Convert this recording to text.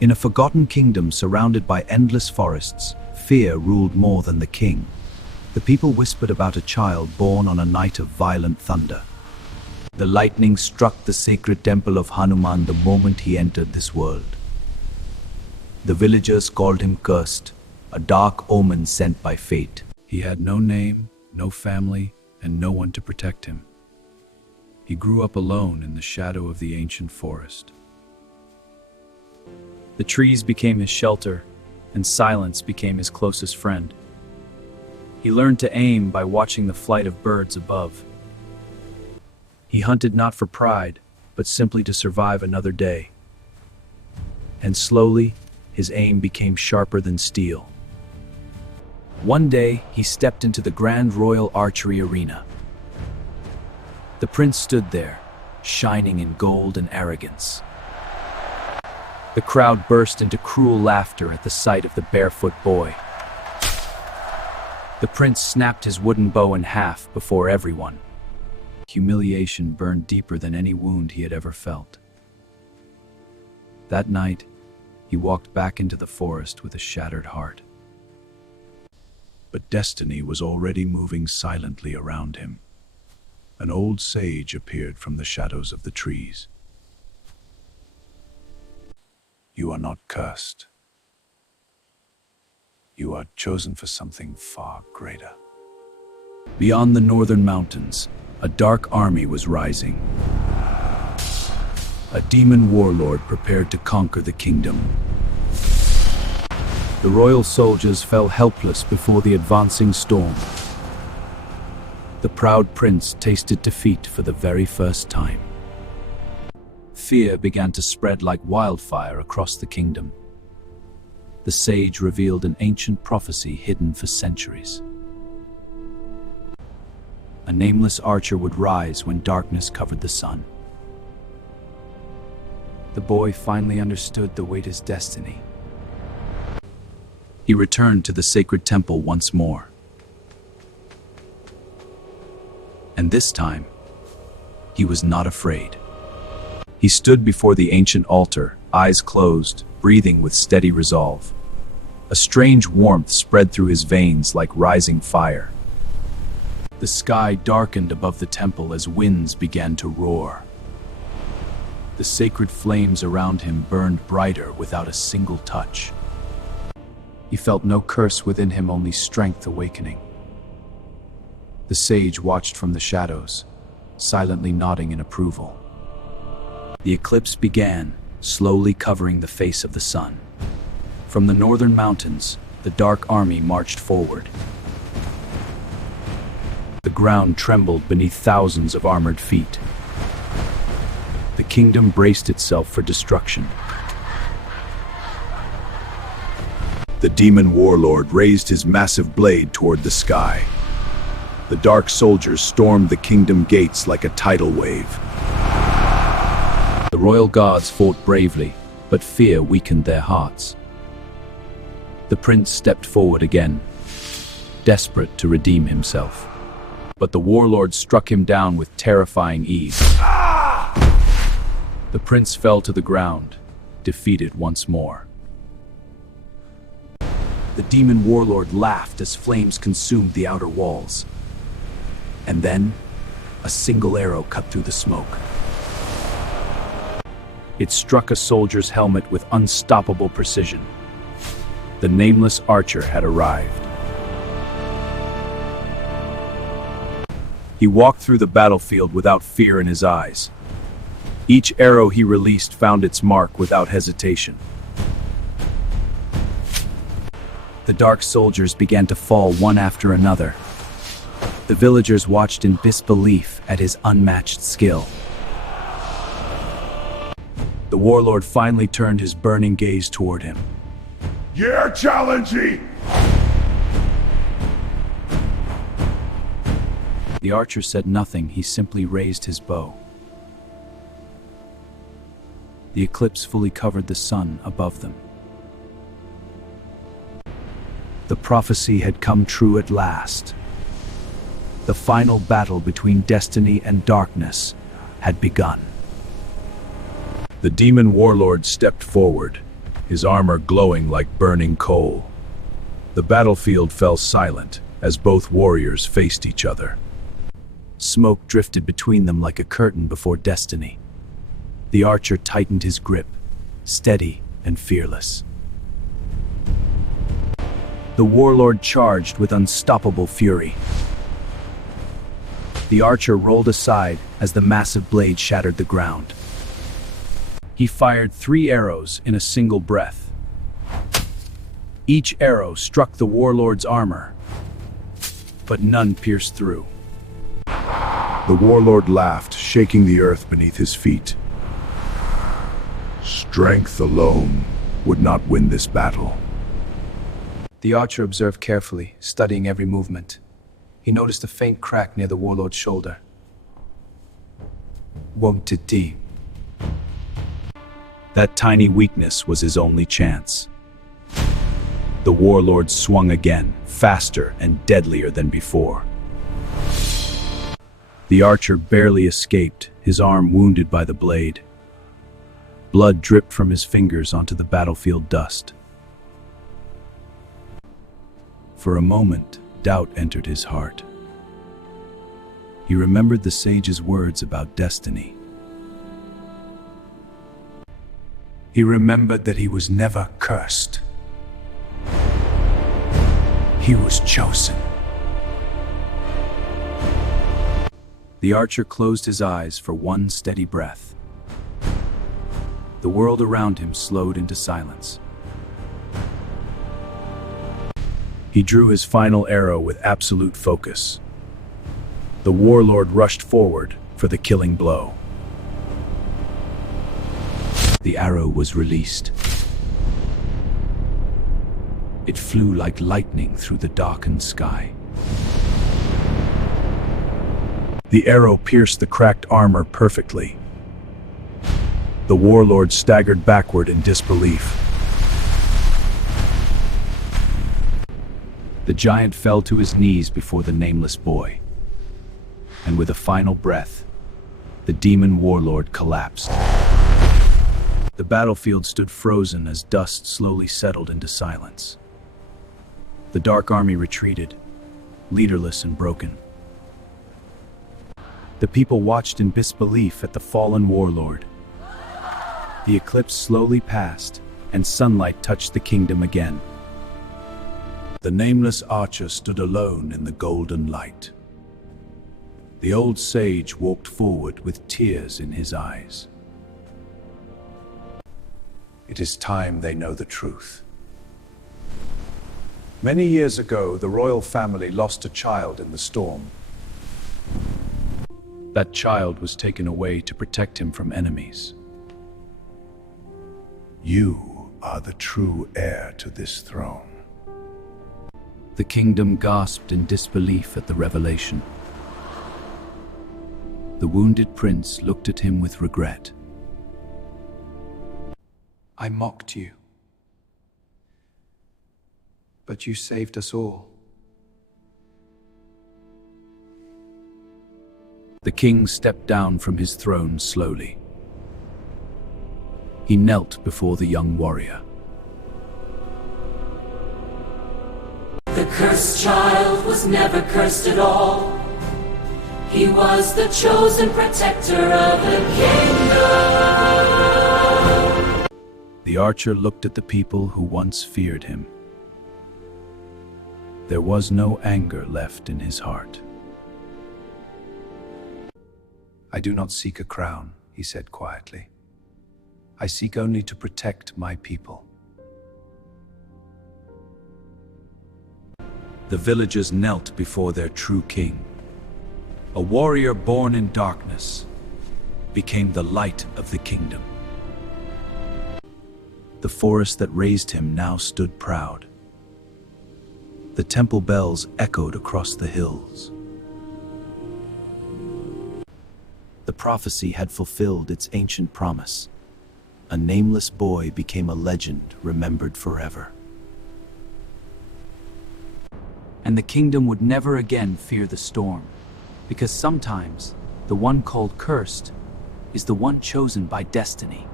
In a forgotten kingdom surrounded by endless forests, fear ruled more than the king. The people whispered about a child born on a night of violent thunder. The lightning struck the sacred temple of Hanuman the moment he entered this world. The villagers called him cursed, a dark omen sent by fate. He had no name, no family, and no one to protect him. He grew up alone in the shadow of the ancient forest. The trees became his shelter, and silence became his closest friend. He learned to aim by watching the flight of birds above. He hunted not for pride, but simply to survive another day. And slowly, his aim became sharper than steel. One day, he stepped into the Grand Royal Archery Arena. The prince stood there, shining in gold and arrogance. The crowd burst into cruel laughter at the sight of the barefoot boy. The prince snapped his wooden bow in half before everyone. Humiliation burned deeper than any wound he had ever felt. That night, he walked back into the forest with a shattered heart. But destiny was already moving silently around him. An old sage appeared from the shadows of the trees. You are not cursed. You are chosen for something far greater. Beyond the northern mountains, a dark army was rising. A demon warlord prepared to conquer the kingdom. The royal soldiers fell helpless before the advancing storm. The proud prince tasted defeat for the very first time. Fear began to spread like wildfire across the kingdom. The sage revealed an ancient prophecy hidden for centuries. A nameless archer would rise when darkness covered the sun. The boy finally understood the weight of his destiny. He returned to the sacred temple once more. And this time, he was not afraid. He stood before the ancient altar, eyes closed, breathing with steady resolve. A strange warmth spread through his veins like rising fire. The sky darkened above the temple as winds began to roar. The sacred flames around him burned brighter without a single touch. He felt no curse within him, only strength awakening. The sage watched from the shadows, silently nodding in approval. The eclipse began, slowly covering the face of the sun. From the northern mountains, the dark army marched forward. The ground trembled beneath thousands of armored feet. The kingdom braced itself for destruction. The demon warlord raised his massive blade toward the sky. The dark soldiers stormed the kingdom gates like a tidal wave. The royal guards fought bravely, but fear weakened their hearts. The prince stepped forward again, desperate to redeem himself. But the warlord struck him down with terrifying ease. The prince fell to the ground, defeated once more. The demon warlord laughed as flames consumed the outer walls. And then, a single arrow cut through the smoke. It struck a soldier's helmet with unstoppable precision. The nameless archer had arrived. He walked through the battlefield without fear in his eyes. Each arrow he released found its mark without hesitation. The dark soldiers began to fall one after another. The villagers watched in disbelief at his unmatched skill. The warlord finally turned his burning gaze toward him. You're challenging! The archer said nothing, he simply raised his bow. The eclipse fully covered the sun above them. The prophecy had come true at last. The final battle between destiny and darkness had begun. The demon warlord stepped forward, his armor glowing like burning coal. The battlefield fell silent as both warriors faced each other. Smoke drifted between them like a curtain before destiny. The archer tightened his grip, steady and fearless. The warlord charged with unstoppable fury. The archer rolled aside as the massive blade shattered the ground. He fired 3 arrows in a single breath. Each arrow struck the warlord's armor, but none pierced through. The warlord laughed, shaking the earth beneath his feet. Strength alone would not win this battle. The archer observed carefully, studying every movement. He noticed a faint crack near the warlord's shoulder. Won't it deep? That tiny weakness was his only chance. The warlord swung again, faster and deadlier than before. The archer barely escaped, his arm wounded by the blade. Blood dripped from his fingers onto the battlefield dust. For a moment, doubt entered his heart. He remembered the sage's words about destiny. He remembered that he was never cursed. He was chosen. The archer closed his eyes for one steady breath. The world around him slowed into silence. He drew his final arrow with absolute focus. The warlord rushed forward for the killing blow. The arrow was released. It flew like lightning through the darkened sky. The arrow pierced the cracked armor perfectly. The warlord staggered backward in disbelief. The giant fell to his knees before the nameless boy. And with a final breath, the demon warlord collapsed. The battlefield stood frozen as dust slowly settled into silence. The dark army retreated, leaderless and broken. The people watched in disbelief at the fallen warlord. The eclipse slowly passed, and sunlight touched the kingdom again. The nameless archer stood alone in the golden light. The old sage walked forward with tears in his eyes. It is time they know the truth. Many years ago, the royal family lost a child in the storm. That child was taken away to protect him from enemies. You are the true heir to this throne. The kingdom gasped in disbelief at the revelation. The wounded prince looked at him with regret. I mocked you, but you saved us all. The king stepped down from his throne slowly. He knelt before the young warrior. The cursed child was never cursed at all. He was the chosen protector of the kingdom. The archer looked at the people who once feared him. There was no anger left in his heart. I do not seek a crown, he said quietly. I seek only to protect my people. The villagers knelt before their true king. A warrior born in darkness became the light of the kingdom. The forest that raised him now stood proud. The temple bells echoed across the hills. The prophecy had fulfilled its ancient promise. A nameless boy became a legend remembered forever. And the kingdom would never again fear the storm, because sometimes the one called cursed is the one chosen by destiny.